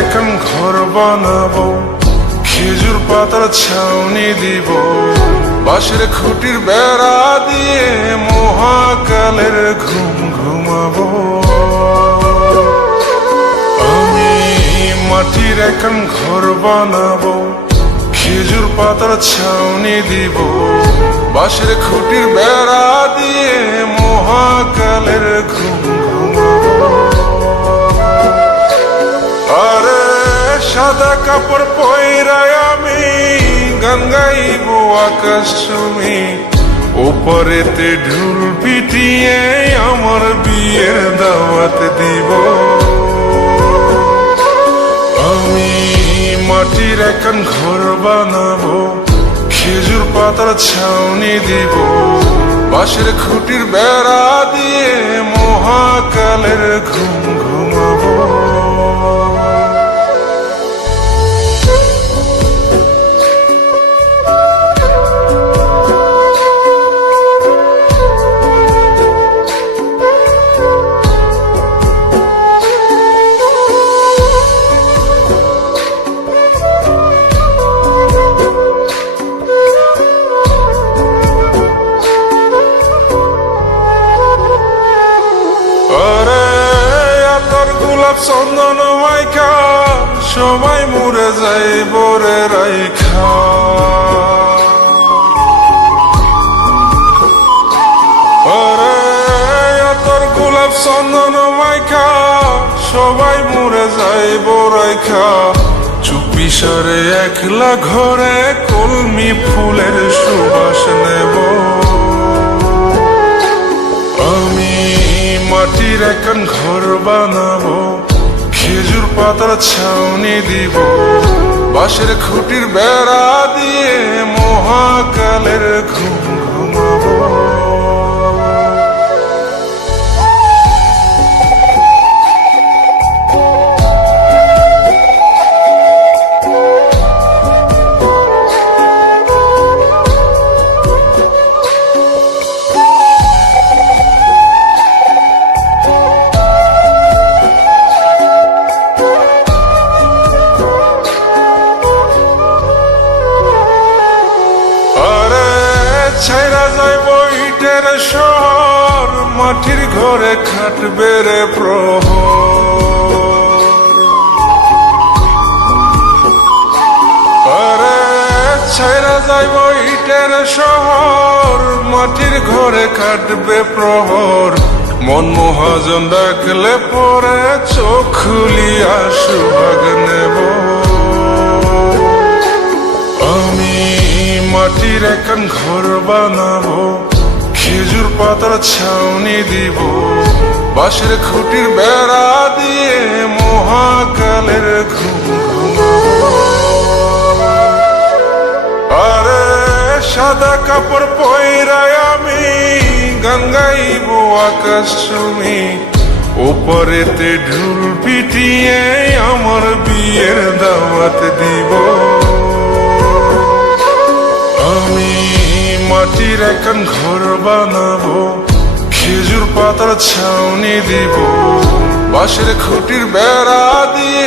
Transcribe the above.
এখন ঘর বানাবো, খেজুর পাতার ছাউনি দিব, বাঁশের খুঁটির বেড়া দিয়ে মহাকালের ঘুম ঘুমাবো। আমি মাটির এখন ঘর বানাবো, খেজুর পাতার ছাউনি দিব, বাঁশের খুঁটির বেড়া দিয়ে মহাকালের ঘুম ঘুমাবো। আরে সাদা কাপড় পয়রায় আমি গান গাইব আকাশ চুমি, ওপরেতে ঢুল পিটিয়ে আমার বিয়ের দাওয়াত দিব। আমি মাটির এখন ঘর বানাবো, খেজুর পাতার ছাউনি দিব, বাঁশের খুঁটির বেড়া দিয়ে মহাকালের ঘুম ঘুমাবো। চন্দন মাইখা সবাই মরে যায় বরে রাইখা, আরে তোর গোলাপ চন্দন মাইখা সবাই মরে যায় বরাইখা, চুপি সরে একলা ঘরে কলমি ফুলের সুবাস নেব। আমি মাটির এখন ঘর বানাবো, খেজুর পাতার ছাউনি দিব, বাঁশের খুঁটির বেড়া দিয়ে মহাকালের ঘুম ঘুমাবো। ছাইরা যাইব ইটের শহর, মাটির ঘরে খাটবে রে প্রহর। আরে ছাইরা যাইব ইটের শহর, মাটির ঘরে খাটবে প্রহর। মন মহাজন ডাকলে পরে চোখ খুলিয়া সুভাগ নেব। আমি মাটির এখন ঘর বানাবো, খেজুর পাতার ছাউনি দিব, বাঁশের খুঁটির বেড়া দিয়ে মহাকালের ঘুম ঘুমাবো। আরে সাদা কাপড় পয়রায় আমি গান গাইব আকাশ চুমি, ওপরেতে ঢুল পিটিয়ে আমার বিয়ের দাওয়াত দিব। আমি মাটির এখন ঘর বানাবো, খেজুর পাতার ছাউনি দিব, বাঁশের খুঁটির বেড়া দিয়ে